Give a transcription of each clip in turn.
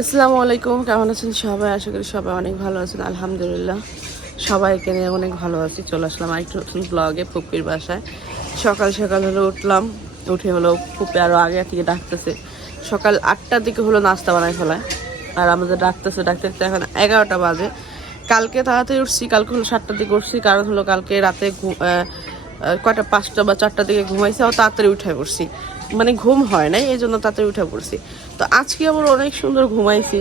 আসসালামু আলাইকুম কেমন আছেন সবাই? আশা করি সবাই অনেক ভালো আছেন আলহামদুলিল্লাহ। সবাইকে নিয়ে অনেক ভালো আছি চলে আসলাম আরেকটু নতুন ব্লগে পুপির বাসায়। সকাল সকাল হলো উঠলাম উঠে হলো পুপি আরও আগে থেকে ডাকতেছে। সকাল আটটার দিকে হলো নাস্তা বানায় ফেলায়। আর আমাদের ডাকতেছে ডাকতে এখন এগারোটা বাজে। কালকে তাড়াতাড়ি উঠছি কালকে হলো সাতটার দিকে উঠছি কারণ হলো কালকে রাতে আহ, পাঁচটা বা চারটার দিকে ঘুমাইছি আর তাড়াতাড়ি উঠে পড়ছি মানে ঘুম হয় নাই এই জন্য তাড়াতাড়ি উঠে পড়ছি। তো আজকে আবার অনেক সুন্দর ঘুমাইছি।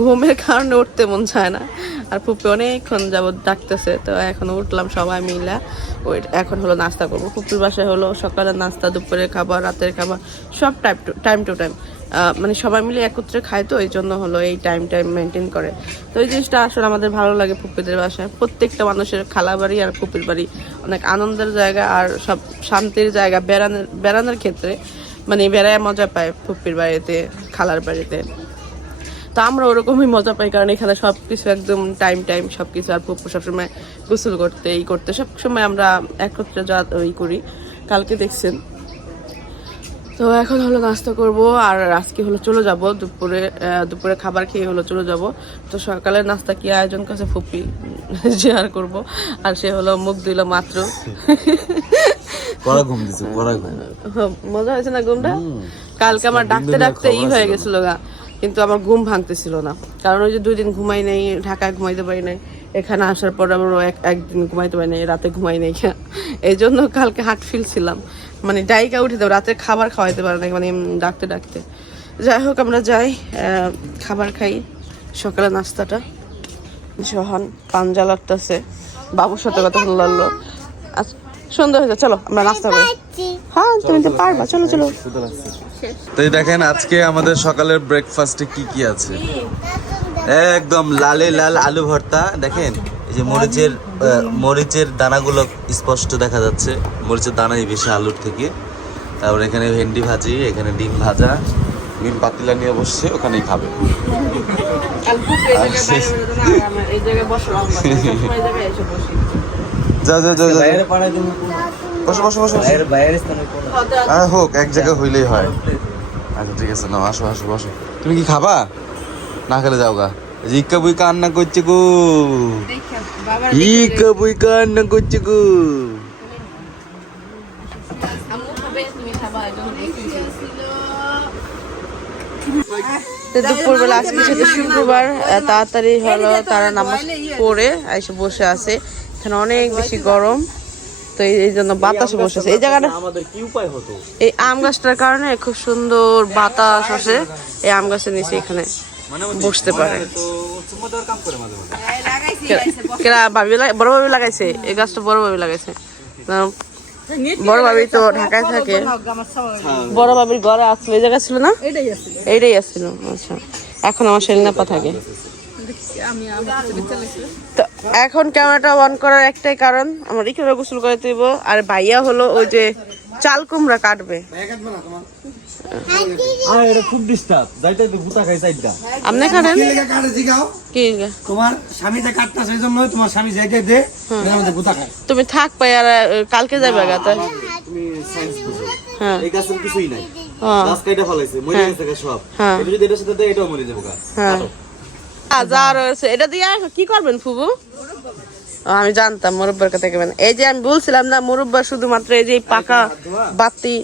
ঘুমের কারণে উঠতে মন চায় না। আর পুপি অনেকক্ষণ যাবত ডাকতেছে, তো এখন উঠলাম সবাই মিলে। ওই এখন হলো নাস্তা করব। পুপির বাসায় হলো সকালের নাস্তা, দুপুরের খাবার, রাতের খাবার, সব time to time to time মানে সবাই মিলে একত্রে খায় তো, এই জন্য হলো এই টাইম টাইম মেনটেন করে। তো এই জিনিসটা আসলে আমাদের ভালো লাগে পুপিদের বাসায়। প্রত্যেকটা মানুষের খালা বাড়ি আর পুপির বাড়ি অনেক আনন্দের জায়গা, আর সব শান্তির জায়গা, বেড়ানোর বেড়ানোর ক্ষেত্রে মানে বেড়ায় মজা পায় পুপির বাড়িতে, খালার বাড়িতে। তো আমরা ওরকমই মজা পাই, কারণ এখানে সব কিছু একদম টাইম টাইম সব কিছু আর পুপ্পু সবসময় গোসল করতে, এই করতে সব সময় আমরা একত্রে যা ওই করি। কালকে দেখছেন। তো এখন হলো নাস্তা করব, আর আজকে হলো চলে যাব। দুপুরে দুপুরে খাবার খেয়ে হলো চলে যাব। তো সকালের নাস্তা কি আয়োজন কাছে ফুপি শেয়ার করব। আর সে হলো মুখ দিল মাত্র। কড়া ঘুম দিছে কড়া ঘুম। মজা হয়েছে না ঘুমটা? কালকে আমার ডাকতে ডাকতে ই হয়ে গেছিল গা কিন্তু আমার ঘুম ভাঙতেছিল না। কারণ ওই যে দুই দিন ঘুমাই নাই ঢাকায় ঘুমাইতে পারি নাই এখানে আসার পর এক- একদিন ঘুমাইতে পারি নাই রাতে ঘুমাই নাই এই জন্য কালকে হাট ফিল ছিলাম। মানে ডাইকা উঠে দেবো রাতে খাবার খাওয়াইতে পারে না মানে ডাকতে ডাকতে। যাই হোক আমরা যাই আহ, খাবার খাই সকালে নাস্তাটা। সোহান পাঞ্জা লাগতেছে বাবুর সাথে কথা আচ্ছা সুন্দর হয়েছে চলো আমরা নাস্তা করি। হ্যাঁ তুমি তো পারবা চলো চলো। তো এই দেখেন আজকে আমাদের সকালের ব্রেকফাস্টে কি কি আছে? একদম লালে লাল আলু ভর্তা দেখেন এই যে মরিচের মরিচের দানাগুলো স্পষ্ট দেখা যাচ্ছে। মরিচের দানাই বেশি আলুর থেকে। তারপর এখানে ভেন্ডি ভাজি এখানে ডিম ভাজা। ডিম পাতিলা নিয়ে বসছে ওখানেই খাবে। এই জায়গায় বসো। যাও যাও যাও যাও বসো বসো বসো হ্যাঁ হোক এক জায়গায় হইলেই হয়। আচ্ছা ঠিক আছে নাও আসো আসো বসো। তুমি কি খাবা? না খেলে যাও গা। ইক্কা বুই কান্না করছে গো। ইক্কা বুই কান্না করছে গো। দুপুরবেলা আজকে সাথে শুক্রবার তাড়াতাড়ি হলো তারা নামাজ পড়ে এসে বসে আছে। এখানে অনেক বেশি গরম। তো এই- জন্য বাতাসে বসেছে। এই জায়গাটা আমাদের কি উপায় হতো? এই আম গাছটার কারণে খুব সুন্দর বাতাস আসে। এই আম গাছের নিচে এখানে বসতে পারে। করে ভাবি বড় ভাবি লাগাইছে? এই গাছটা বড় ভাবি লাগাইছে। বড় ভাবি তো ঢাকায় থাকে। বড় ভাবির ঘরে আসলো এই জায়গা ছিল না? এইটাই আসছিল। আচ্ছা। এখন আমার সেলিনাপা থাকে। তো এখন ক্যামেরাটা অন করার একটাই কারণ আমার ইকরা গোসল করে দিব আর ভাইয়া হলো ওই যে চাল কুমড়া কাটবে। আপনি কাটেন কি তোমার স্বামীটা সেই জন্য তোমার স্বামী যাইতে দে তুমি থাক পাই আর কালকে যাবে গাতে হ্যাঁ। এই গাছের কিছুই নাই। হ্যাঁ। গাছ কাইটা ফলাইছে মরে গেছে সব। হ্যাঁ। যদি এটার সাথে দেয় এটাও মরে যাবে হ্যাঁ। যা রয়েছে এটা দিয়ে কি করবেন ফুবু? আমি জানতাম মুরব্বার কথা কেমন। এই যে আমি বলছিলাম না মুরব্বা শুধুমাত্র এই যে এই পাকা বাতি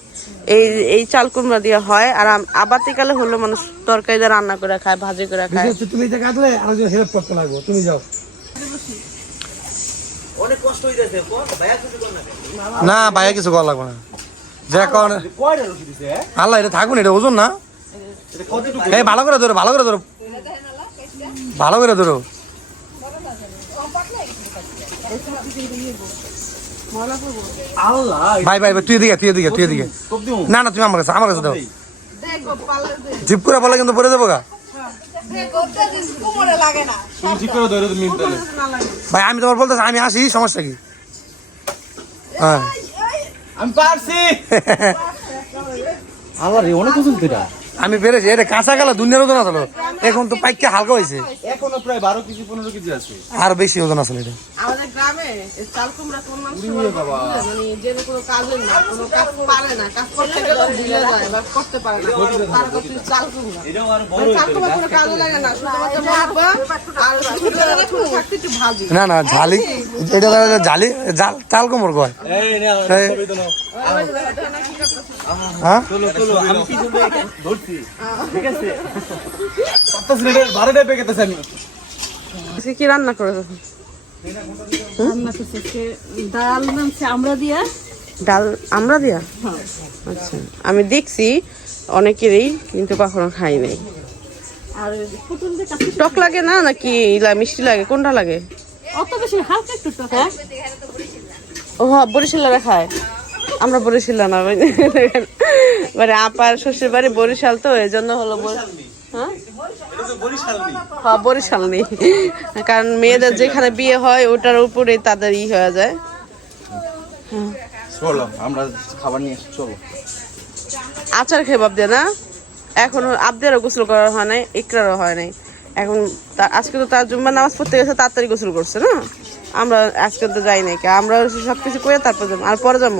এই এই চাল কুমড়া দিয়ে হয় আর আবাতিকালে হলো মানুষ তরকারি দিয়ে রান্না করে খায় ভাজি করে খায়। তুমি এটা কাটলে আর হেল্প করতে লাগবো তুমি যাও। অনেক কষ্ট হইতাছে ভাইয়া কিছু কর না না ভাইয়া কিছু করা লাগবে না। যে হ্যাঁ আল্লাহ এটা থাকুন এটা ওজন না। এই ভালো করে ধরো ভালো করে ধরো। ভালো করে ধরো। ভাই ভাই ভাই, তুই এদিকে তুই এদিকে তুই দিমু না না তুমি আমার কাছে আমার কাছে দাও। জিপ করে বলে কিন্তু পরে দেবো গা। ভাই আমি তোমার বলতেছি আমি আসি সমস্যা কি? হ্যাঁ। আমি পারছি। আল্লাহ রে অনেক ওজন তো এটা আমি বেড়েছি এটা কাঁচা গেল দুনিয়ার ওজন আসলো এখন তো পাইকা হালকা হয়েছে। এখনও প্রায় বারো কেজি পনেরো কেজি আছে। আর বেশি ওজন আসলে এটা? আমাদের গ্রামে চাল কুমড়া কোন মানুষ মানে যে কোনো কাজের না কোনো কাজ পারে না কাজ করতে গেলে ভুলে যায় বা করতে পারে না। তার কাছে চাল কুমড়া। এটাও আরও চাল কুমড়া কোনো কাজে লাগে না শুধুমাত্র ভাববা আর শুধুমাত্র ছোট থাকতে একটু ভাজি না না ঝালি এটা ঝালি জাল চাল কোমর কয়। এই নে ছবি তো নাও। হ্যাঁ? আমি কি রান্না সে ডাল আমরা দিয়া। ডাল আমরা দিয়া? আচ্ছা আমি দেখছি অনেকেরই কিন্তু কখনো খাই নাই। টক লাগে না নাকি? ইলা মিষ্টি লাগে কোনটা লাগে? অত বেশি হালকা একটু টক হ্যাঁ? ও হ্যাঁ বরিশালরা খায়। আমরা বরিশাল না মানে আপার শ্বশুর বাড়ি বরিশাল তো এই জন্য হলো হ্যাঁ? হ্যাঁ বরিশাল নেই। কারণ মেয়েদের যেখানে বিয়ে হয় ওটার উপরে তাদের ই হয়ে যায়। চলো আমরা খাবার নিয়ে চলো। আচার খেয়ে বাপ না। এখন আবদেরও গোসল করা হয় নাই ইকরারও হয় নাই। এখন আজকে তো তার জুম্মা নামাজ পড়তে গেছে তাড়াতাড়ি গোসল করছে না? আমরা আজকে তো যাই নাই কে। আমরা সব কিছু করে তারপর যাব আর পরে যাব।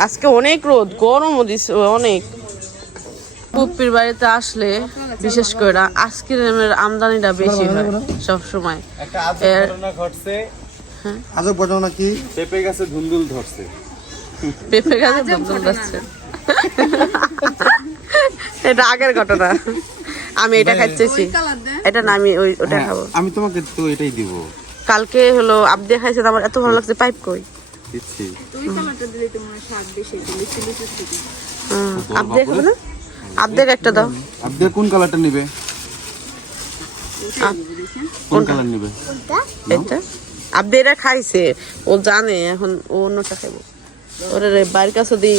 আজকে অনেক রোদ গরমও দিছে অনেক। পুপ্পির বাড়িতে আসলে বিশেষ করে আইসক্রিমের আমদানিটা বেশি হয় সব সময় একটা এর- ঘটছে। আজব ঘটনা কি? পেঁপে গাছে ধুন্দুল ধরছে। পেঁপে গাছে দুধ যাচ্ছে এটা আগের ঘটনা। আমি এটা খাইতেছি। এটা না আমি ওই ওটা খাব। আমি তোমাকে তো এটাই দিব। কালকে হলো আবদে খাইছে আমার এত ভালো লাগছে পাইপ কই? দিচ্ছি। তুই টমেটো দিলে তোমার স্বাদ বেশি লিচু লিচু থেকে হ্যাঁ, আবদে না আবদেক একটা দাও। আপনি কোন কালারটা নিবে? কোন কালার নিবে? এটা? আবদে খাইছে ও জানে এখন ও অন্যটা খাইবো। ওরে রে বাড়ির কাছে দি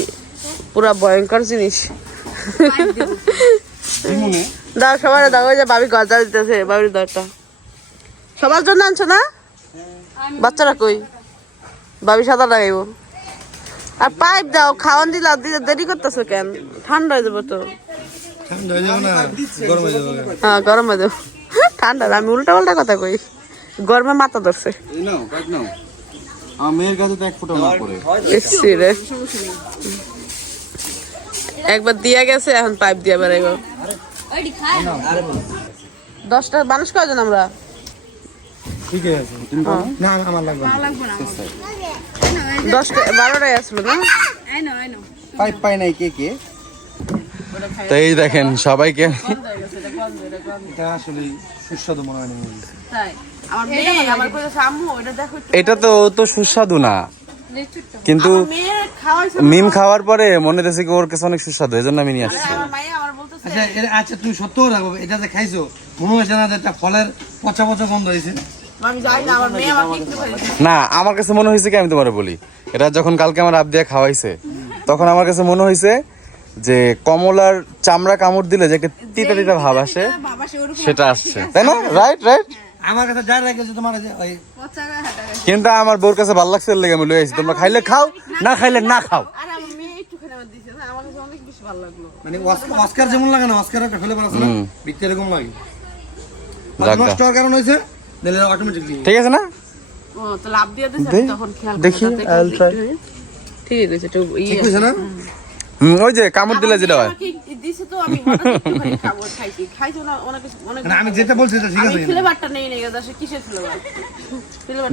পুরা ভয়ঙ্কর জিনিস। দাও সবার দাও ওই যে বাবি গজা দিতেছে বাবির দরটা। সবার জন্য আনছো না? বাচ্চারা কই? বাবি সাদা লাগাইব আর পাইপ দাও খাওয়ান দিলা দিতে দেরি করতেছো কেন? ঠান্ডা হয়ে যাব তো। ঠান্ডা হয়ে যাবে না গরম হয়ে যাবে ঠান্ডা আমি উল্টা পাল্টা কথা কই। গরমে মাথা ধরছে। একবার দিয়া গেছে এখন পাইপ দিয়া বেড়াইব। দশটা মানুষ কয়জন আমরা? ঠিক আছে। না আমার লাগবে না। দশটা বারোটায় আসলো না? I know I know pipe পাই নাই কে কে? তো এই দেখেন সবাইকে এটা আসলে সুস্বাদু মনে হয় না। তাই। আমার মেয়ে আমার কইতাছে আম্মু এটা দেখো একটু। এটা তো তো সুস্বাদু না। কিন্তু আমার মেয়ে খাওয়াইছে মিম খাওয়ার পরে মনে হচ্ছে কি ওর কাছে অনেক সুস্বাদু এই জন্য আমি নিয়ে আসছি আচ্ছা আচ্ছা তুমি সত্য রাখব এটা যে খাইছো মনে হচ্ছে না যে একটা ফলের পচা পচা গন্ধ হয়েছে। না আমার কাছে মনে হয়েছে কি আমি তোমার বলি। এটা যখন কালকে আমার আব দিয়ে খাওয়াইছে তখন আমার কাছে মনে হয়েছে যে কমলার চামড়া কামড় দিলে যে তিতা তিতা ভাব আসে সেটা আসছে। তাই না? রাইট রাইট আমার কাছে রেখেছে তোমার ওই কিন্তু আমার বউর কাছে ভালো লাগছে এর লেগে আমি লই আইছি তোমরা খাইলে খাও না খাইলে না খাও। মানে অস্কার- যেমন লাগে না অস্কার একটা ফেলে পারছে না? বিকতে এরকম লাগে। নষ্ট হওয়ার কারণ হয়েছে? দিলে অটোমেটিকলি ঠিক আছে না? ও তো লাভ দিয়ে দিছে তখন খেয়াল দেখি, try. ঠিক আছে একটু ইয়ে। ঠিক হয়েছে না? ওই যে কামড় দিলে যেটা হয়। দিছে তো আমি খাইছি। খাইছি না অনেক অনেক মানে আমি যেটা বলছি ঠিক আছে। ফ্লেভারটা নেই নেই গেছে কিসের ফ্লেভার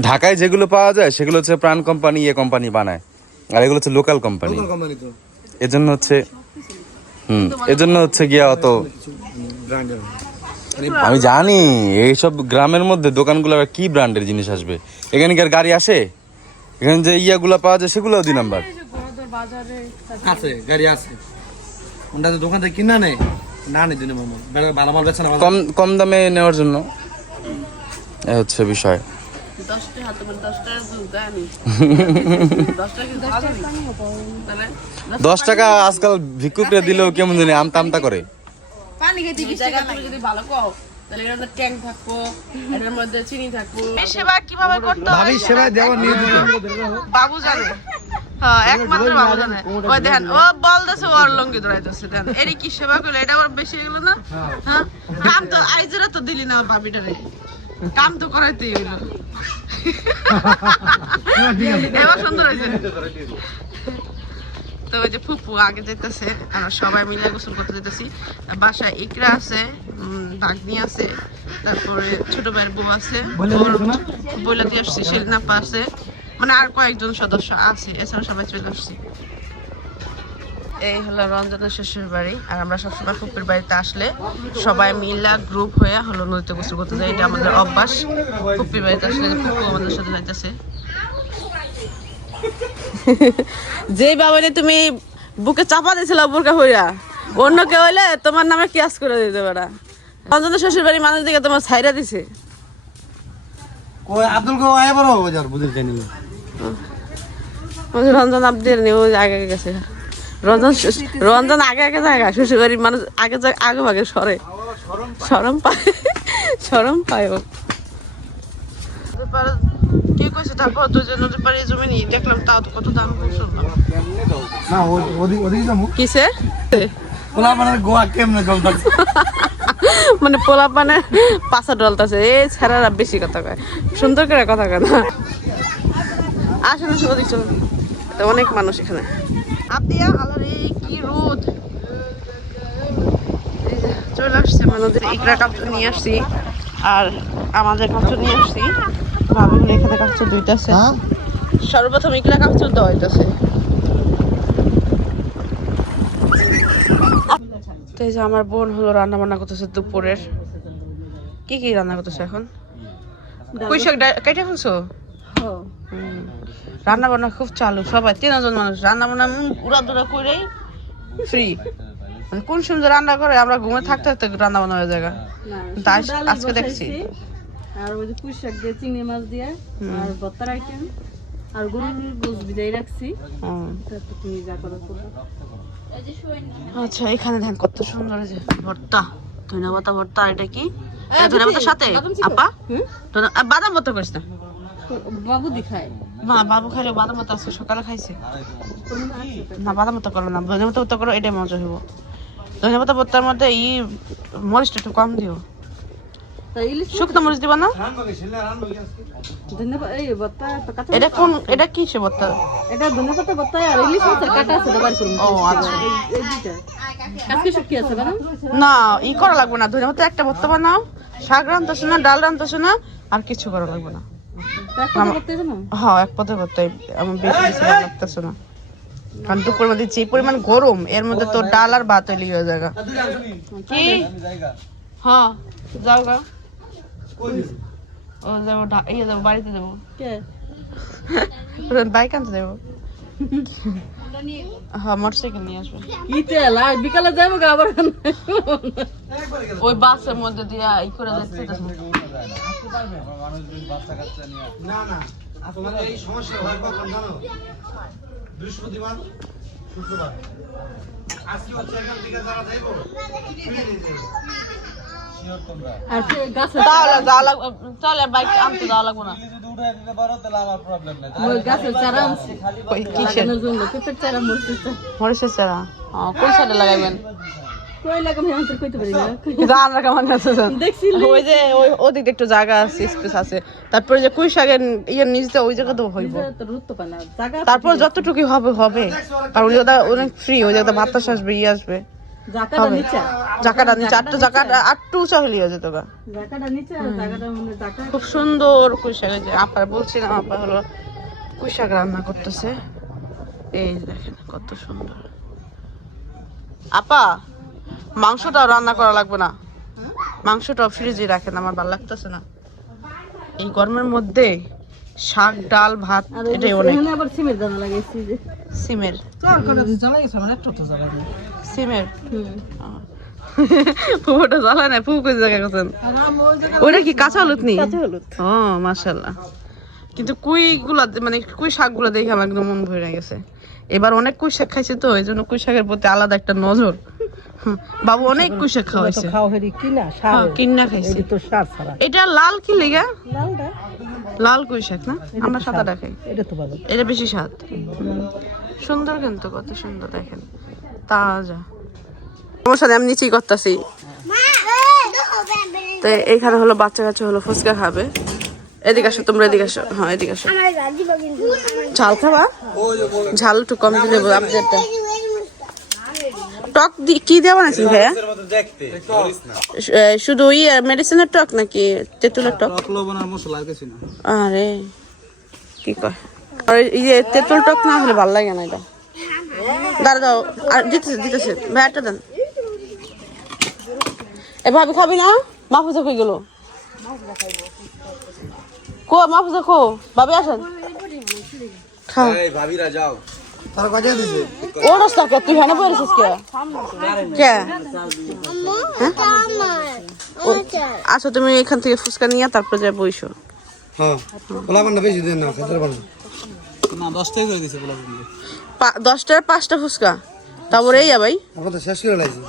ঢাকায় যেগুলো পাওয়া যায় সেগুলো হচ্ছে প্রাণ কোম্পানি ইয়ে কোম্পানি বানায়। আর এগুলো হচ্ছে লোকাল কোম্পানি তো। এজন্য হচ্ছে হুম এজন্য হচ্ছে গিয়া অত ব্র্যান্ডের আমি জানি এইসব গ্রামের মধ্যে দোকানগুলো কি ব্র্যান্ডের জিনিস আসবে? এখানে কি আর গাড়ি আসে? এখানে যে ইয়াগুলো পাওয়া যায় সেগুলোও দুই নাম্বার। আছে গাড়ি আছে। ওটা তো দোকান থেকে কিনা নেই। না নেই দিনে মামা ভালো মাল বেছে না কম কম দামে নেওয়ার জন্য। এ হচ্ছে বিষয়। মানে দশ টাকা আজকাল ভিক্ষুকরে দিলেও কেমন জানি আমতা আমতা করে। পানি খেতে যদি ভালো কও তাহলে এটার মধ্যে ট্যাঙ্ক থাকব এটার মধ্যে চিনি থাকব। সেবা কীভাবে করতে হয়? ভাবি সেবা দেওয়া নিয়ে বাবু জানে। হ্যাঁ, একমাত্র বাবা জানে। ওই দেখেন ও বল দেছে ওর লঙ্গি ধরাইতেছে দেন এরই কি সেবা করল? এটা আমার বেশি এগুলো না? হ্যাঁ? কাম তো আইজরা তো দিলি না ভাবিটারে। কাম তো করাইতেই হইল। এবার সুন্দর হয়েছে তো ওই যে ফুপু আগে যেতেছে আমরা সবাই মিলে গোসল করতে যেতেছি বাসায় ইকরা আছে ভাগ্নি আছে তারপরে ছোট ভাইয়ের বউ আছে বলে দিয়ে আসছি শেলিনাপা আছে। মানে আর কয়েকজন সদস্য আছে এছাড়া সবাই চলে আসছি। এই হলো রঞ্জনের শ্বশুর বাড়ি আর আমরা সবসময় ফুপির বাড়িতে আসলে সবাই মিলা গ্রুপ হয়ে হলো নদীতে গোসল করতে যাই। এটা আমাদের অভ্যাস। ফুপির বাড়িতে আসলে ফুপু আমাদের সাথে যাইতেছে। যে বাবারে তুমি বুকে চাপা দিয়েছিল বোরকা হইয়া অন্য কেউ হইলে তোমার নামে কেস করে দিতে পারা। রঞ্জনের শ্বশুর বাড়ির মানুষ দিকে তোমার ছাইরা দিছে। কই আব্দুল গো আয় বড় বাজার বুঝিল জানি রঞ্জন আব্দের নিয়ে আগে আগে গেছে। রঞ্জন রঞ্জন আগে আগে জায়গা শ্বশুর বাড়ির মানুষ আগে আগে ভাগে সরে। সরম পায়। সরম পায়। ও। কে তারপর দুজন নদীর জমি নিয়ে দেখলাম তাও তো কত দাম শুনলাম না ওদিকে যাব। কিসে ওলা মানে গোয়া কেমনে গলতা মানে পোলা পানে পাশা ডলতাছে এই ছেড়ারা বেশি কথা কয়। সুন্দর করে কথা কয় না? আসেন আসেন ওদিক চলুন অনেক মানুষ এখানে। আলার এই কি রোদ। চলে আসছে আমাদের ইকরা কাপড় নিয়ে আসছি। আর আমাদের কাপড় নিয়ে আসছি। ভাবি হলো এখানে কাপড় দুইটাছে সর্বপ্রথম ইকরা কাপড় দেওয়া হইতাছে তো এই যে আমার বোন হলো রান্না বান্না করতেছে দুপুরের। কি কি রান্না করতেছে এখন? পুঁইশাক কেটে ফেলছো? হ্যাঁ। রান্না বান্না খুব চালু সবাই তিনজন মানুষ। রান্না বান্না উড়া দুরা করেই ফ্রি মানে কোন সময় রান্না করে আমরা ঘুমে থাকতে থাকতে রান্না বান্না হয়ে ডালই আজকে দেখছি। আর ওই যে পুঁই শাক দিয়ে চিংড়ি মাছ দিয়ে আর ভর্তার আইটেম আর গরুর গোস বিদায় রাখছি। তারপর তুমি যা করো করো। আচ্ছা এখানে দেখেন কত সুন্দর যে ভর্তা। পাতা ভর্তা এটা কি? এটা পাতার সাথে? বাদাম? আপা? ভর্তা করিস না বাবু দেখায়। মা বাবু খাইলে বাদাম ভর্তা আজকে সকালে খাইছে। না বাদাম ভর্তা করো না। ভর্তা করো এটাই মজা হইব। ধনিয়া পাতা ভর্তার মধ্যে ই মরিচটা একটু কম দিও। শুকনো মরিচ দিবা না? ভর্তা এটা কোন এটা কি সে ভর্তা এটা ভর্তা আর ইলিশ মাছের কাটা আছে দাবার করুন ও আচ্ছা। এই শুকিয়ে আছে না ই করা লাগবে না। পাতা একটা ভর্তা বানাও শাক রান্তাছো না ডাল রান্তাছো না আর কিছু করা লাগবে না। হ্যাঁ এক পথে আমার বেশি কিছু লাগতেছে না কারণ দুপুরের মধ্যে যে পরিমাণ গরম এর মধ্যে তো ডাল আর ভাত হইলে হয়ে যাবে। কি? হ্যাঁ যাও গা। ও যাব ইয়ে যাব বাড়িতে যাব। বাইক আনতে যাব। হ্যাঁ মোটরসাইকেল নিয়ে আসব। তেল বিকালে যাব গা আবার ওই বাসের মধ্যে দিয়ে ই করে যাচ্ছে না না। তোমাদের এই সমস্যা হয় কখন জানো? বৃহস্পতিবার শুক্রবার। আজকে হচ্ছে এখান থেকে যারা যাইব আর গাছে তাহলে যাওয়া লাগবে। চলে বাইক আনতে যাওয়া লাগবে না। চারা মরিচের কোন সাইডে লাগাইবেন? ওই যে ওই ওদিকে একটু জায়গা আছে স্পেস আছে। তারপরে যে কুই শাকের ইয়ে নিচে ওই জায়গা তো হইব জায়গা তারপর যতটুকু হবে হবে। আর ওই জায়গাটা অনেক ফ্রি ওই জায়গাটা বাতাস আসবে ইয়ে আসবে। জাকাটা নিচে। আটটু জাকাটা আটটু উঁচা হইলে হয়ে যেত গা। জায়গাটা নিচে আর জায়গাটা জায়গা খুব সুন্দর কুই যে আপা বলছিলাম আপা হলো কুইশাক রান্না করতেছে। এই দেখেন কত সুন্দর। আপা মাংসটাও রান্না করা লাগবে না। মাংসটাও ফ্রিজে রাখেন আমার ভালো লাগতেছে না। এই গরমের মধ্যে শাক ডাল ভাত এটাই অনেক। আবার সিমের দানা লাগাইছি যে। সিমের। সিমের? জ্বালা না পুকুর জায়গা করছেন ওইটা কি কাঁচা হলুদ নি? ও মাশাল্লাহ কিন্তু কুই গুলা মানে কুই শাকগুলা দেখে আমার একদম মন ভরে গেছে। এবার অনেক কুই শাক খাইছে তো এই জন্য কুই শাকের প্রতি আলাদা একটা নজর। বাবু অনেক কুশে খাওয়াইছে। খাওয়া হয়ে কিনা হ্যাঁ কিন্না খাইছে তো সার ছাড়া। এটা লাল কি লেগা? লালটা? লাল কুই শাক না আমরা সাদাটা খাই এটা তো ভালো। এটা বেশি স্বাদ। সুন্দর কিন্তু কত সুন্দর দেখেন। তাজা। আমার সাথে আমি নিচেই করতেছি। তো এখানে হলো বাচ্চা কাচ্চা হলো ফুচকা খাবে। এদিকে আসো তোমরা এদিকে আসো। হ্যাঁ এদিকে আসো। ঝাল খাবা? ঝাল একটু কম দিলে আপডেটটা টক দি- কি দেওয়া বানাইছেন ভাইয়া? শুধু ওই মেডিসিনের টক নাকি তেঁতুলের টক? লবণ আর মশলা কিছু না। আরে কি কয়? আর এই যে তেঁতুল টক না হলে ভালো লাগে না এটা। দাঁড়া দাও আর দিতেছে দিতেছে। ভাইয়াটা দেন। এ ভাবি খাবি না? মাফুজা কই গেল? কো মাফুজা কো? ভাবি আসেন। খাও। এই ভাবিরা যাও। তার কয়টা দিছে? না কে তুই হেনে পড়েছিস কে? কে? আচ্ছা তুমি এখান থেকে ফুচকা নিয়ে তারপরে যাই বইসো হ্যাঁ। পোলা বান্না বেশি দেন না খেতে বান্না না। দশটাই করে দিছে বলা পা- দশটার পাঁচটা ফুচকা। তারপরে এই ভাই। আমরা তো শেষ করে লাইছি।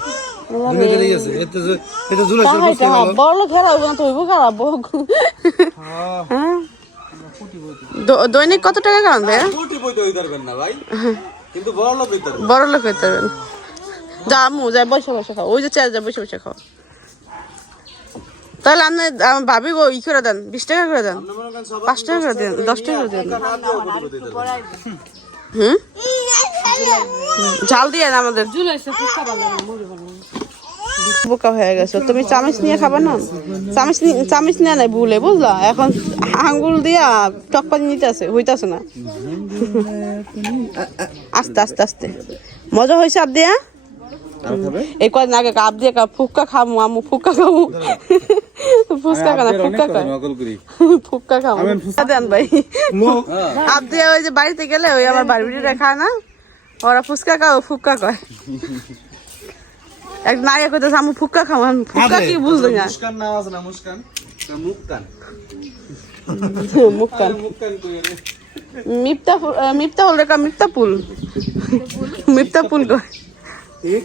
যে- এতে জুলাই বড় খারাপ না তো হইব খারাপ। হ্যাঁ। দ- দৈনিক কত টাকা কামান ভাই। কিন্তু বড় লোক হইতে পারবেন বড় লোক হইতে পারবেন যা যাই বসে বসে খাও। ওই যে চেয়ার যা বসে বসে খাও। তাহলে আপনি ভাবি গো ই করে দেন বিশ টাকা করে দেন। পাঁচ টাকা করে দেন দশ টাকা করে দেন। হুম? ঝাল দিয়ে আমাদের। বোকা হয়ে গেছে। তুমি চামিচ নিয়ে খাবে না? চামিচ চামিচ নিয়ে নাই ভুলে বুঝলা? এখন আঙ্গুল দিয়া টক পানি নিতেছে হইতাছে না। আস্তে আস্তে আস্তে। মজা হয়েছে আপ দিয়া এই কদিন আগে কাপ দিয়ে ফুক্কা খামু আমু ফুক্কা খামু। ফুচকা খানা ফুক্কা খাই ফুক্কা খামু। দেন ভাই। আপ দিয়ে ওই যে বাড়িতে গেলে ওই আমার বাড়িটা খায় না? ওরা ফুচকা খাও ফুক্কা কয় এক নাইয়া কইতেছে আমু ফুক্কা খাও আমি ফুক্কা কি বুঝলি না? মুস্কান নাম আছে না মুস্কান? মুক্কান। মুক্কান। মুক্কান কই রে? মিপ্তা মিপ্তা হল রেখা মিপ্তা পুল মিপ্তা পুল কয় ঠিক